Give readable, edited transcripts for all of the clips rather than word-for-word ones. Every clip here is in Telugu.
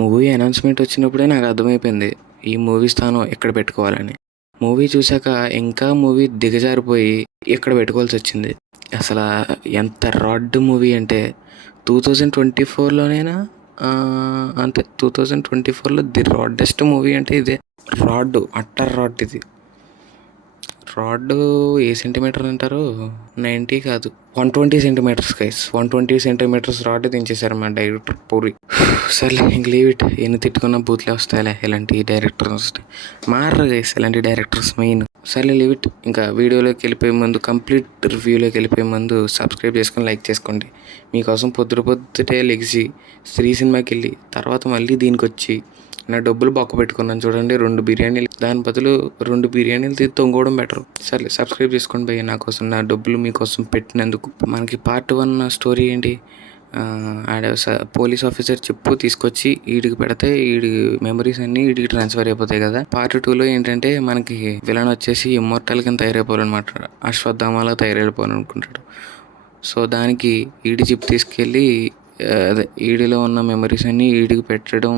మూవీ అనౌన్స్మెంట్ వచ్చినప్పుడే నాకు అర్థమైపోయింది ఈ మూవీ స్థానం ఎక్కడ పెట్టుకోవాలని. మూవీ చూశాక ఇంకా మూవీ దిగజారిపోయి ఇక్కడ పెట్టుకోవాల్సి వచ్చింది. అసలు ఎంత రాడ్ మూవీ అంటే 2024లోనైనా అంతే 2024లో ది రాడ్డెస్ట్ మూవీ అంటే ఇదే. రాడ్ అట్టర్ రాడ్ ఇది. రాడ్ ఏ సెంటీమీటర్ అంటారు? 90 కాదు 120 సెంటీమీటర్స్ గైస్. 120 సెంటీమీటర్స్ రాడ్ దించేశారు మా డైరెక్టర్ పూరి. సర్లే ఇంక లీవ్ ఇట్. ఎన్ని తిట్టుకున్న బూత్లే వస్తాయిలే ఇలాంటి డైరెక్టర్స్. మారరు గైస్ ఇలాంటి డైరెక్టర్స్ మెయిన్. సర్లే లీవ్ ఇట్. ఇంకా వీడియోలోకి వెళ్ళిపోయే ముందు, కంప్లీట్ రివ్యూలోకి వెళ్ళిపోయే ముందు సబ్స్క్రైబ్ చేసుకొని లైక్ చేసుకోండి. మీకోసం పొద్దుటే లెగిసి స్త్రీ సినిమాకి వెళ్ళి తర్వాత మళ్ళీ దీనికి వచ్చి నా డబ్బులు బొక్క పెట్టుకున్నాను చూడండి 2 బిర్యానీలు. దాని బదులు 2 బిర్యానీలు తీసి తొంగోవడం బెటర్. సర్లే సబ్స్క్రైబ్ చేసుకోండి భయ్య, నా కోసం నా డబ్బులు మీకోసం పెట్టినందుకు. మనకి పార్ట్ 1 స్టోరీ ఏంటి? పోలీస్ ఆఫీసర్ చెప్పు తీసుకొచ్చి వీడికి పెడితే వీడి మెమరీస్ అన్నీ వీడికి ట్రాన్స్ఫర్ అయిపోతాయి కదా. పార్ట్ 2లో ఏంటంటే మనకి విలన్ వచ్చేసి ఇమ్మోర్టల్ కింద తయారైపోవాలన్నమాట. అశ్వత్థామలా తయారైపోవాలనుకుంటాడు. సో దానికి ఈడి చిప్ తీసుకెళ్ళి అదే ఈడిలో ఉన్న మెమరీస్ అన్నీ ఈడికి పెట్టడం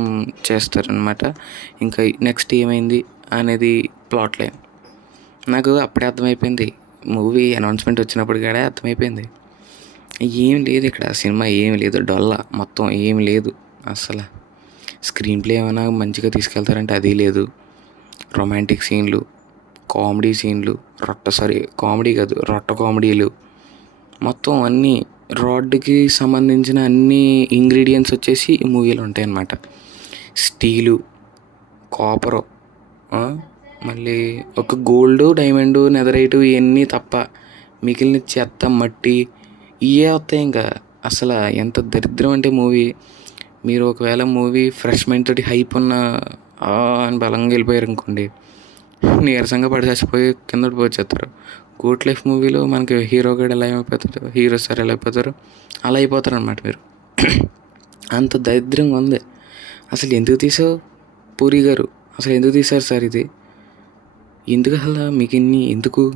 చేస్తారనమాట. ఇంకా నెక్స్ట్ ఏమైంది అనేది ప్లాట్ లైన్. నాకు అప్పుడే అర్థమైపోయింది, మూవీ అనౌన్స్మెంట్ వచ్చినప్పుడు కూడా అర్థమైపోయింది. ఏం లేదు ఇక్కడ, సినిమా ఏం లేదు, డొల్ల మొత్తం ఏం లేదు అసలు. స్క్రీన్ ప్లే ఏమైనా మంచిగా తీసుకెళ్తారంటే అది లేదు. రొమాంటిక్ సీన్లు, కామెడీ సీన్లు, కామెడీ కాదు రొట్ట కామెడీలు, మొత్తం అన్నీ రాడ్కి సంబంధించిన అన్ని ఇంగ్రీడియంట్స్ వచ్చేసి ఈ మూవీలో ఉంటాయన్నమాట. స్టీలు, కాపరు, మళ్ళీ ఒక గోల్డ్, డైమండ్, నెదరైట్ ఇవన్నీ తప్ప మిగిలిన చెత్త, మట్టి ఇవే వస్తాయి. ఇంకా అసలు ఎంత దరిద్రం అంటే మూవీ. మీరు ఒకవేళ మూవీ ఫ్రెష్ మైండ్ తోటి హైప్ ఉన్న అని బలంగా వెళ్ళిపోయారు అనుకోండి, నీరసంగా పడి చచ్చిపోయి కింద వచ్చేస్తారు. గోట్ లైఫ్ మూవీలో మనకి హీరో గడు ఎలా అయిపోతారు, హీరో సార్ ఎలా అయిపోతారు, అలా అయిపోతారు అనమాట మీరు. అంత దరిద్రంగా ఉంది. అసలు ఎందుకు తీసావు పూరి గారు? అసలు ఎందుకు తీశారు సార్ ఇది? ఎందుకు అసలు మీకు ఇన్ని ఎందుకు?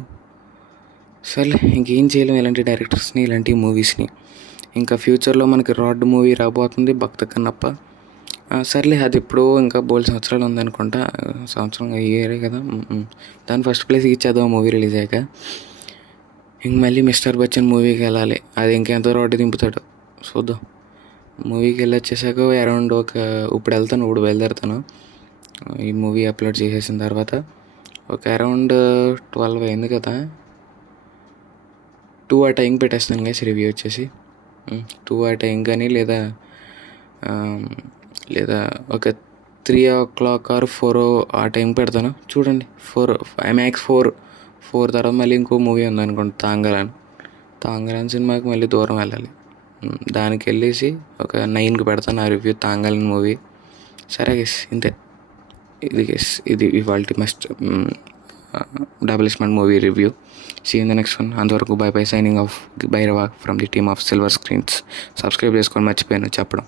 సర్లే ఇంకేం చేయలేము ఇలాంటి డైరెక్టర్స్ని, ఇలాంటి మూవీస్ని. ఇంకా ఫ్యూచర్లో మనకి రాడ్ మూవీ రాబోతుంది, భక్త కన్నప్ప. సర్లే అది ఎప్పుడో ఇంకా బోల్డ్ సంవత్సరాలు ఉందనుకుంటా. సంవత్సరం ఇయరే కదా. దాని ఫస్ట్ ప్లేస్ ఇచ్చేద్దాం మూవీ రిలీజ్ అయ్యాక. ఇంక మళ్ళీ మిస్టర్ బచ్చన్ మూవీకి వెళ్ళాలి. అది ఇంకెంతో రాడ్ దింపుతాడు చూద్దాం. మూవీకి వెళ్ళి వచ్చేసాక అరౌండ్ ఇప్పుడు బయలుదేరుతాను ఈ మూవీ అప్లోడ్ చేసేసిన తర్వాత. ఒక అరౌండ్ 12 అయింది కదా, 2 ఆ టైంకి పెట్టేస్తాను గైస్ రివ్యూ వచ్చేసి. 2 ఆ టైం కానీ లేదా ఒక 3 o'clock or 4 ఆ టైం పెడతాను చూడండి. 4 మ్యాక్స్ 4 తర్వాత మళ్ళీ ఇంకో మూవీ ఉందనుకోండి, తాంగరాన్ సినిమాకి మళ్ళీ దూరం వెళ్ళాలి. దానికి వెళ్ళేసి ఒక 9కి పెడతాను ఆ రివ్యూ, తాంగరాన్ మూవీ. సరే గెస్ ఇంతే. ఇది ఇవాళ must double smart movie review. See in the next one. అంతవరకు by signing off, Bhairava from the team of silver screens. Subscribe చేసుకొని మర్చిపోయాను చెప్పడం.